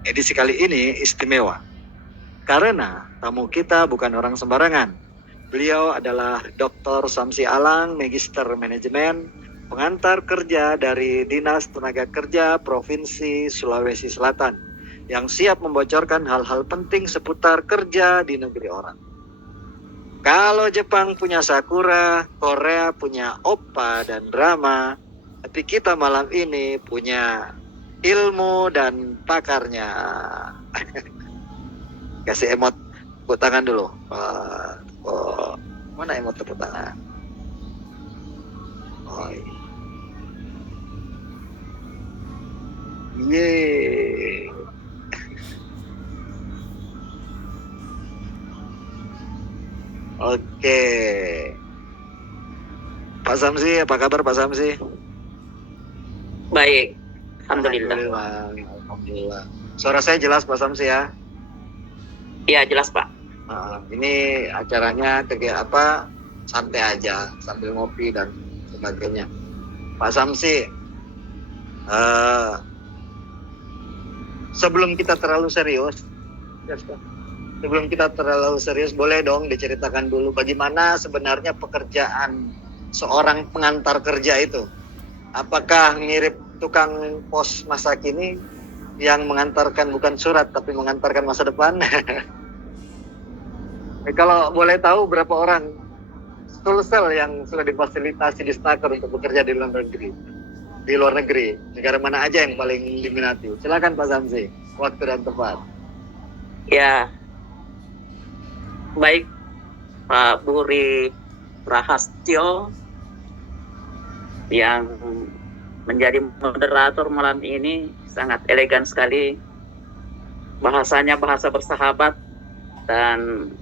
Edisi kali ini istimewa karena tamu kita bukan orang sembarangan. Beliau adalah Dr. Samsi Alang, Magister Manajemen, pengantar kerja dari Dinas Tenaga Kerja Provinsi Sulawesi Selatan, yang siap membocorkan hal-hal penting seputar kerja di negeri orang. Kalau Jepang punya sakura, Korea punya oppa dan drama, tapi kita malam ini punya ilmu dan pakarnya. Kasih emot tepuk tangan dulu. Mana emot tepuk tangan? Oh, yeay. Oke. Pak Samsi, apa kabar Pak Samsi? Baik, Alhamdulillah. Alhamdulillah. Suara saya jelas Pak Samsi ya? Iya jelas Pak. Ini acaranya santai aja sambil ngopi dan sebagainya. Pak Samsi, sebelum kita terlalu serius, boleh dong diceritakan dulu bagaimana sebenarnya pekerjaan seorang pengantar kerja itu. Apakah mirip tukang pos masa kini yang mengantarkan bukan surat tapi mengantarkan masa depan? Kalau boleh tahu berapa orang Sulsel yang sudah difasilitasi di Snaker untuk bekerja di luar negeri? Di luar negeri, negara mana aja yang paling diminati? Silakan Pak Samsi, waktu dan tempat. Ya, baik Pak Buri Rahastio yang menjadi moderator malam ini sangat elegan sekali. Bahasanya bahasa bersahabat dan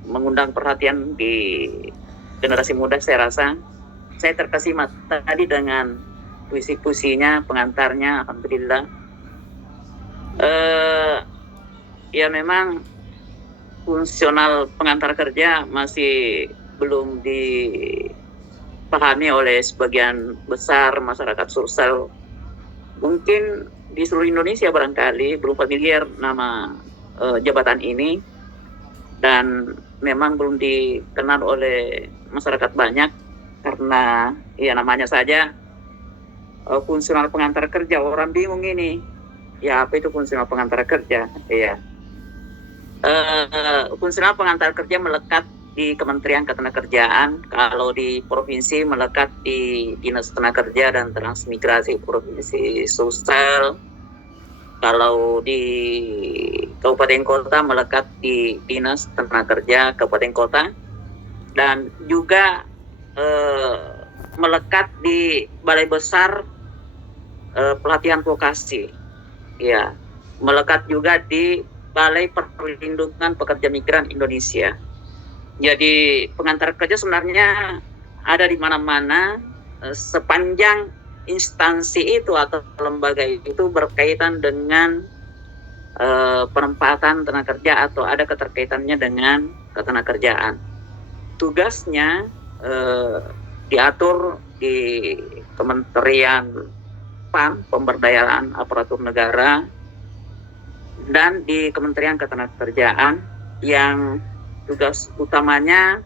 mengundang perhatian di generasi muda. Saya rasa saya terkesima tadi dengan puisi-puisinya, pengantarnya. Alhamdulillah. Ya memang fungsional pengantar kerja masih belum dipahami oleh sebagian besar masyarakat Sulsel. Mungkin di seluruh Indonesia barangkali belum familiar nama jabatan ini, dan memang belum dikenal oleh masyarakat banyak karena ya namanya saja fungsional pengantar kerja. Orang bingung ini, ya apa itu fungsional pengantar kerja? Ya, fungsional pengantar kerja melekat di Kementerian Ketenagakerjaan. Kalau di provinsi melekat di Dinas Tenaga Kerja dan Transmigrasi Provinsi Sulsel. Kalau di kabupaten kota melekat di Dinas Tenaga Kerja Kabupaten Kota, dan juga melekat di Balai Besar Pelatihan Vokasi. Ya, melekat juga di Balai Perlindungan Pekerja Migran Indonesia. Jadi pengantar kerja sebenarnya ada di mana-mana sepanjang instansi itu atau lembaga itu berkaitan dengan penempatan tenaga kerja atau ada keterkaitannya dengan ketenagakerjaan. Tugasnya diatur di Kementerian PAN, Pemberdayaan Aparatur Negara, dan di Kementerian Ketenagakerjaan yang tugas utamanya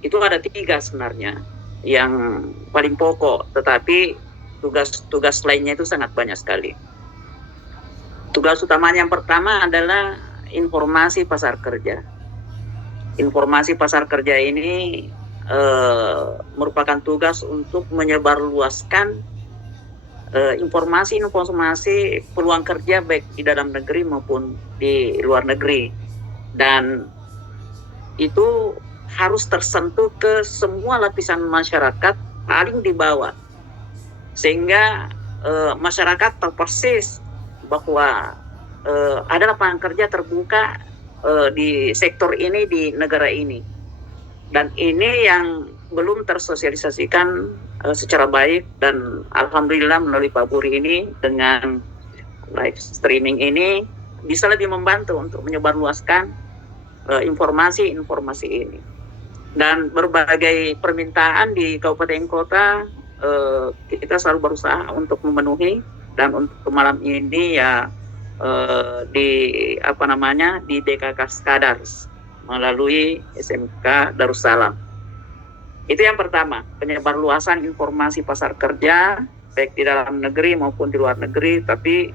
itu ada 3 sebenarnya yang paling pokok, tetapi tugas-tugas lainnya itu sangat banyak sekali. Tugas utamanya yang pertama adalah informasi pasar kerja. Informasi pasar kerja ini merupakan tugas untuk menyebarluaskan informasi peluang kerja baik di dalam negeri maupun di luar negeri, dan itu harus tersentuh ke semua lapisan masyarakat paling di bawah, sehingga masyarakat tahu persis bahwa ada lapangan kerja terbuka di sektor ini di negara ini, dan ini yang belum tersosialisasikan secara baik. Dan alhamdulillah melalui Pak Buri ini dengan live streaming ini bisa lebih membantu untuk menyebarluaskan informasi-informasi ini. Dan berbagai permintaan di kabupaten kota kita selalu berusaha untuk memenuhi, Dan untuk malam ini ya di di DKK Skadars melalui SMK Darussalam. Itu yang pertama, penyebarluasan informasi pasar kerja baik di dalam negeri maupun di luar negeri, tapi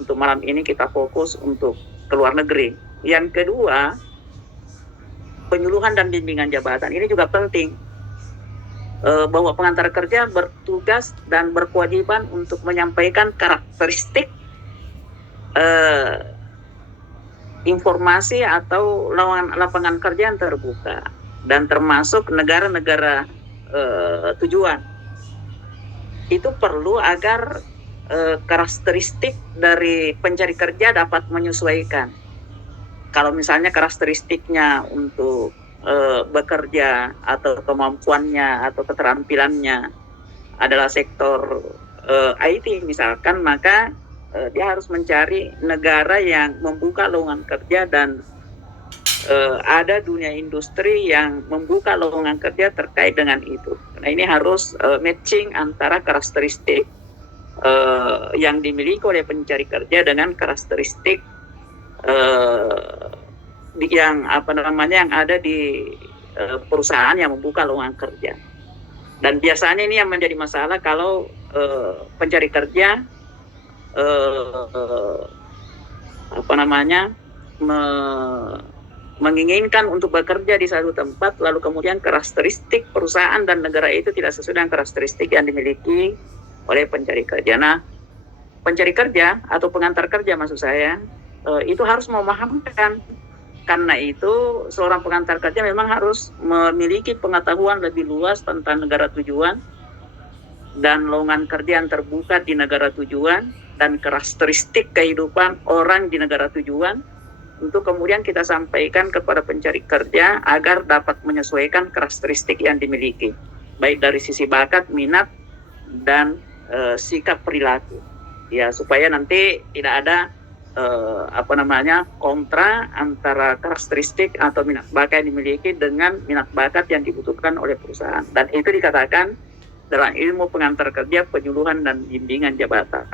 untuk malam ini kita fokus untuk ke luar negeri. Yang kedua, penyuluhan dan bimbingan jabatan ini juga penting, bahwa pengantar kerja bertugas dan berkewajiban untuk menyampaikan karakteristik informasi atau lapangan kerja yang terbuka dan termasuk negara-negara tujuan. Itu perlu agar karakteristik dari pencari kerja dapat menyesuaikan. Kalau misalnya karakteristiknya untuk bekerja atau kemampuannya atau keterampilannya adalah sektor IT misalkan, maka dia harus mencari negara yang membuka lowongan kerja dan ada dunia industri yang membuka lowongan kerja terkait dengan itu. Nah, ini harus matching antara karakteristik yang dimiliki oleh pencari kerja dengan karakteristik yang ada di perusahaan yang membuka lowongan kerja. Dan biasanya ini yang menjadi masalah kalau pencari kerja menginginkan untuk bekerja di satu tempat, lalu kemudian karakteristik perusahaan dan negara itu tidak sesuai dengan karakteristik yang dimiliki oleh pencari kerja. Nah, pencari kerja atau pengantar kerja maksud saya, itu harus memahamkan. Karena itu seorang pengantar kerja memang harus memiliki pengetahuan lebih luas tentang negara tujuan dan lowongan kerja yang terbuka di negara tujuan dan karakteristik kehidupan orang di negara tujuan, untuk kemudian kita sampaikan kepada pencari kerja agar dapat menyesuaikan karakteristik yang dimiliki, baik dari sisi bakat, minat, dan sikap perilaku. Ya, supaya nanti tidak ada kontra antara karakteristik atau minat bakat yang dimiliki dengan minat bakat yang dibutuhkan oleh perusahaan. Dan itu dikatakan dalam ilmu pengantar kerja, penyuluhan dan bimbingan jabatan.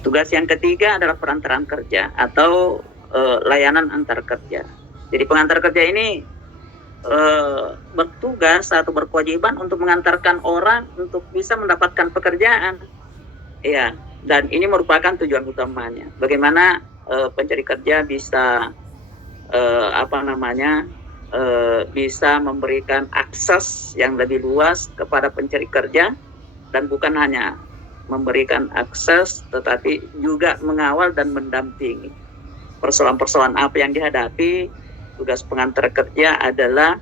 Tugas yang ketiga adalah perantaraan kerja atau layanan antar kerja. Jadi pengantar kerja ini bertugas atau berkewajiban untuk mengantarkan orang untuk bisa mendapatkan pekerjaan. Ya, dan ini merupakan tujuan utamanya. Bagaimana pencari kerja bisa bisa memberikan akses yang lebih luas kepada pencari kerja, dan bukan hanya memberikan akses tetapi juga mengawal dan mendampingi persoalan-persoalan apa yang dihadapi. Tugas pengantar kerja adalah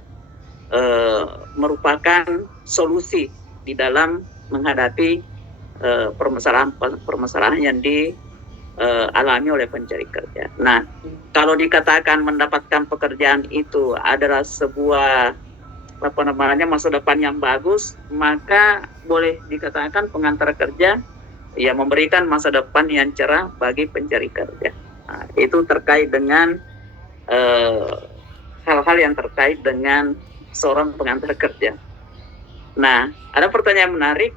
merupakan solusi di dalam menghadapi permasalahan yang dialami oleh pencari kerja. Nah, kalau dikatakan mendapatkan pekerjaan itu adalah sebuah masa depan yang bagus, maka boleh dikatakan pengantar kerja ya memberikan masa depan yang cerah bagi pencari kerja. Nah, itu terkait dengan hal-hal yang terkait dengan seorang pengantar kerja. Nah, ada pertanyaan menarik,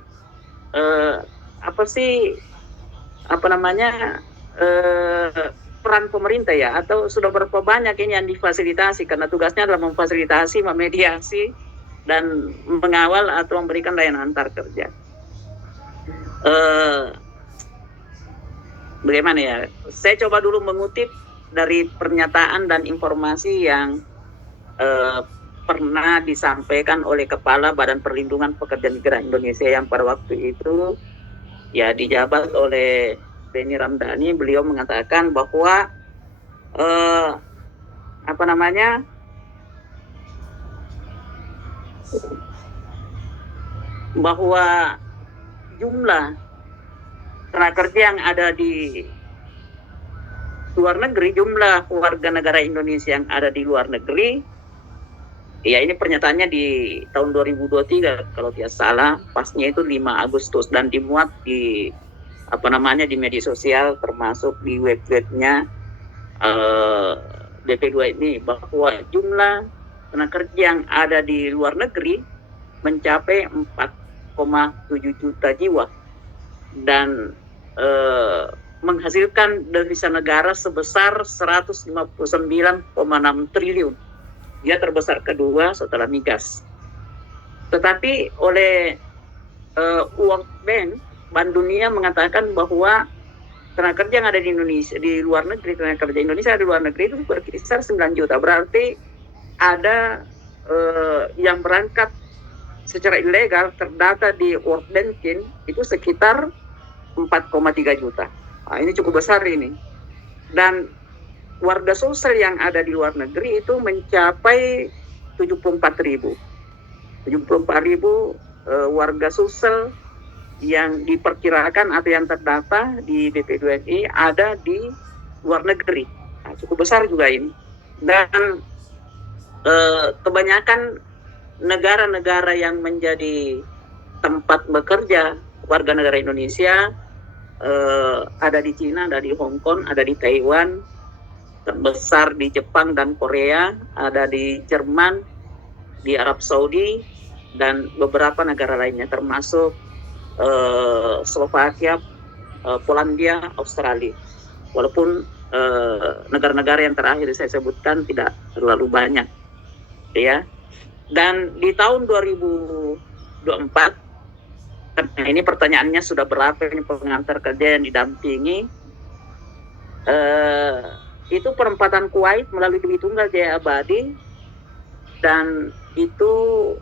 peran pemerintah ya, atau sudah berapa banyak ini yang difasilitasi, karena tugasnya adalah memfasilitasi, memediasi, dan mengawal atau memberikan layanan antar kerja. Bagaimana ya? Saya coba dulu mengutip dari pernyataan dan informasi yang pernah disampaikan oleh Kepala Badan Perlindungan Pekerja Migran Indonesia yang pada waktu itu ya dijabat oleh Beni Ramdhani. Beliau mengatakan bahwa bahwa jumlah tenaga kerja yang ada di luar negeri, jumlah warga negara Indonesia yang ada di luar negeri, ya ini pernyataannya di tahun 2023 kalau tidak salah, pasnya itu 5 Agustus dan dimuat di di media sosial termasuk di webnya BP2 ini, bahwa jumlah tenaga kerja yang ada di luar negeri mencapai 4,7 juta jiwa. dan menghasilkan devisa negara sebesar 159,6 triliun. Dia terbesar kedua setelah migas. Tetapi oleh World Bank, Bank Dunia mengatakan bahwa tenaga kerja yang ada di Indonesia, di luar negeri, tenaga kerja Indonesia di luar negeri itu berkisar 9 juta. Berarti ada yang berangkat secara ilegal terdata di World Banking itu sekitar 4,3 juta. Nah, ini cukup besar ini. Dan warga sosial yang ada di luar negeri itu mencapai 74.000. 74.000 warga sosial yang diperkirakan atau yang terdata di BP2MI ada di luar negeri. Nah, cukup besar juga ini. Dan kebanyakan negara-negara yang menjadi tempat bekerja warga negara Indonesia ada di Cina, ada di Hong Kong, ada di Taiwan, terbesar di Jepang dan Korea, ada di Jerman, di Arab Saudi, dan beberapa negara lainnya termasuk Slovakia, Polandia, Australia. Walaupun negara-negara yang terakhir saya sebutkan tidak terlalu banyak, ya. Dan di tahun 2024, nah ini pertanyaannya sudah berapa ini pengantar kerja yang didampingi? Itu penempatan Kuwait melalui Dwi Tunggal Jaya Abadi, dan itu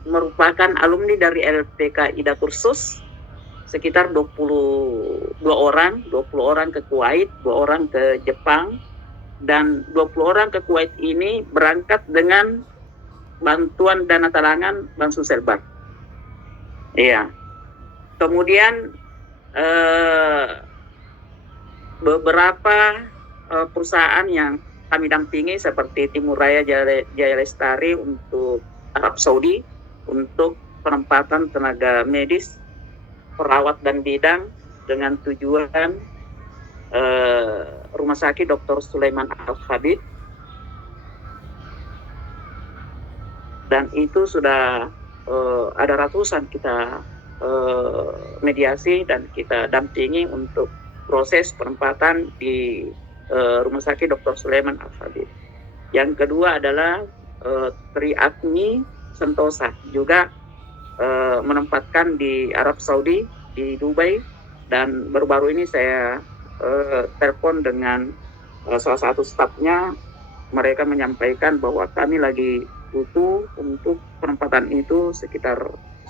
merupakan alumni dari LPK Ida Kursus, sekitar 22 orang ke Kuwait, 2 orang ke Jepang, dan 20 orang ke Kuwait ini berangkat dengan bantuan dana talangan Bank Sosial Bank. Iya. Kemudian beberapa perusahaan yang kami dampingi seperti Timur Raya Jaya Lestari untuk Arab Saudi untuk penempatan tenaga medis, perawat dan bidang dengan tujuan Rumah Sakit Dr. Sulaiman Al-Habib, dan itu sudah ada ratusan kita mediasi dan kita dampingi untuk proses penempatan di Rumah Sakit Dr. Sulaiman Al-Habib. Yang kedua adalah Triagni Sentosa, juga menempatkan di Arab Saudi, di Dubai, dan baru-baru ini saya telepon dengan salah satu stafnya. Mereka menyampaikan bahwa kami lagi butuh untuk penempatan itu sekitar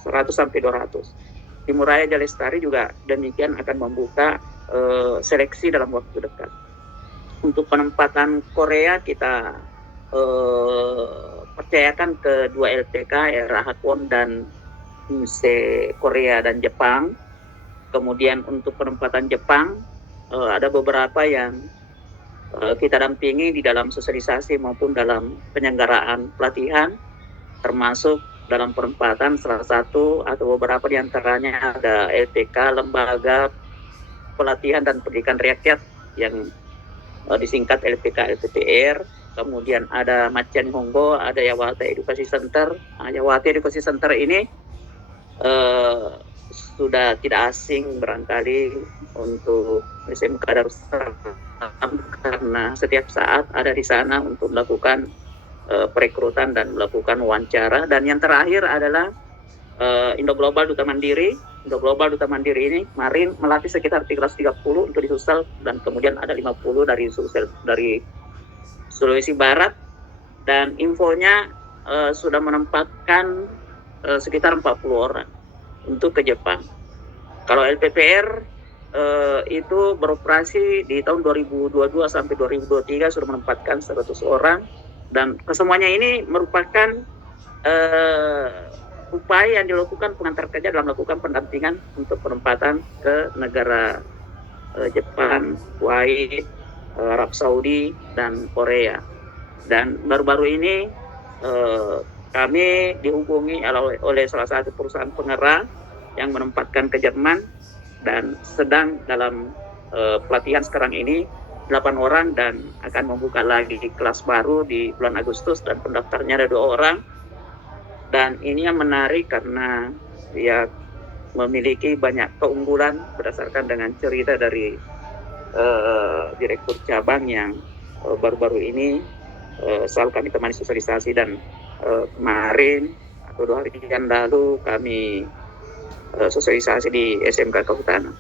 100-200. Timur Raya Jaya Lestari juga demikian akan membuka seleksi dalam waktu dekat. Untuk penempatan Korea kita percayakan ke 2 LPK, Rahakon dan Inse Korea dan Jepang. Kemudian untuk penempatan Jepang ada beberapa yang kita dampingi di dalam sosialisasi maupun dalam penyelenggaraan pelatihan, termasuk dalam penempatan salah satu atau beberapa di antaranya ada LPK, Lembaga Pelatihan dan Pendidikan Rakyat yang disingkat LPK LPPR. Kemudian ada Macan Honggo, ada Yawate Edukasi Center. Yawate Edukasi Center ini sudah tidak asing barangkali untuk SMK Darussalam, karena setiap saat ada di sana untuk melakukan perekrutan dan melakukan wawancara. Dan yang terakhir adalah Indo Global Duta Mandiri. Indo Global Duta Mandiri ini kemarin melatih sekitar 330 untuk di Sulsel, dan kemudian ada 50 dari Sulawesi Barat, dan infonya sudah menempatkan sekitar 40 orang untuk ke Jepang. Kalau LPPR itu beroperasi di tahun 2022 sampai 2023 sudah menempatkan 100 orang, dan kesemuanya ini merupakan upaya yang dilakukan pengantar kerja dalam melakukan pendampingan untuk penempatan ke negara Jepang, Kuwait, Arab Saudi, dan Korea. Dan baru-baru ini kami dihubungi oleh salah satu perusahaan penggerak yang menempatkan ke Jerman, dan sedang dalam pelatihan sekarang ini 8 orang, dan akan membuka lagi kelas baru di bulan Agustus, dan pendaftarnya ada 2 orang. Dan ini yang menarik karena ya memiliki banyak keunggulan berdasarkan dengan cerita dari direktur cabang yang baru-baru ini selalu kami temani sosialisasi, dan kemarin atau 2 hari yang lalu kami sosialisasi di SMK Kehutanan.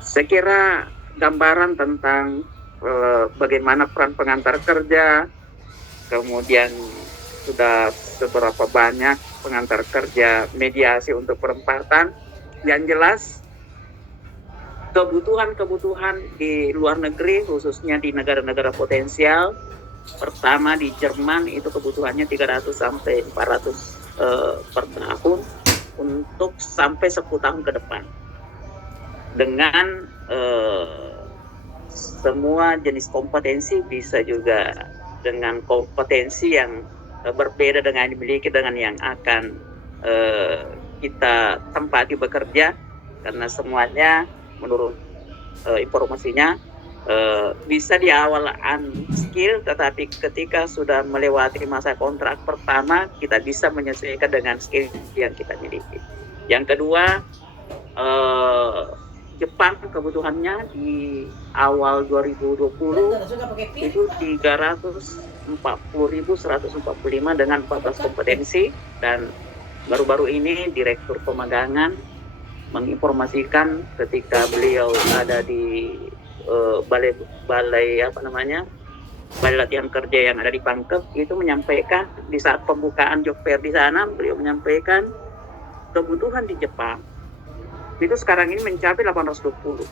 Saya kira gambaran tentang bagaimana peran pengantar kerja, kemudian sudah seberapa banyak pengantar kerja mediasi untuk perempatan. Yang jelas kebutuhan di luar negeri, khususnya di negara-negara potensial. Pertama di Jerman itu kebutuhannya 300 sampai 400 per tahun untuk sampai 10 tahun ke depan. Dengan semua jenis kompetensi, bisa juga dengan kompetensi yang berbeda dengan yang dimiliki dengan yang akan kita tempati bekerja, karena semuanya menurut informasinya bisa di awal unskill, tetapi ketika sudah melewati masa kontrak pertama kita bisa menyesuaikan dengan skill yang kita miliki. Yang kedua, Jepang kebutuhannya di awal 2020 itu 340.145 dengan 14 kompetensi, dan baru-baru ini Direktur Pemagangan menginformasikan ketika beliau ada di balai latihan kerja yang ada di Pangkep, itu menyampaikan di saat pembukaan job fair di sana, beliau menyampaikan kebutuhan di Jepang itu sekarang ini mencapai 820.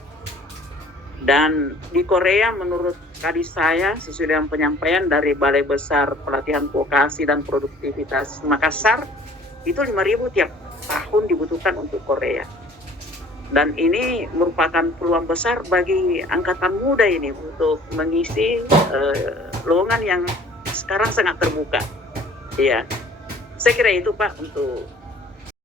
Dan di Korea menurut kadis saya, sesuai dengan penyampaian dari Balai Besar Pelatihan Vokasi dan Produktivitas Makassar, itu 5.000 tiap tahun dibutuhkan untuk Korea. Dan ini merupakan peluang besar bagi angkatan muda ini untuk mengisi lowongan yang sekarang sangat terbuka. Iya, saya kira itu Pak untuk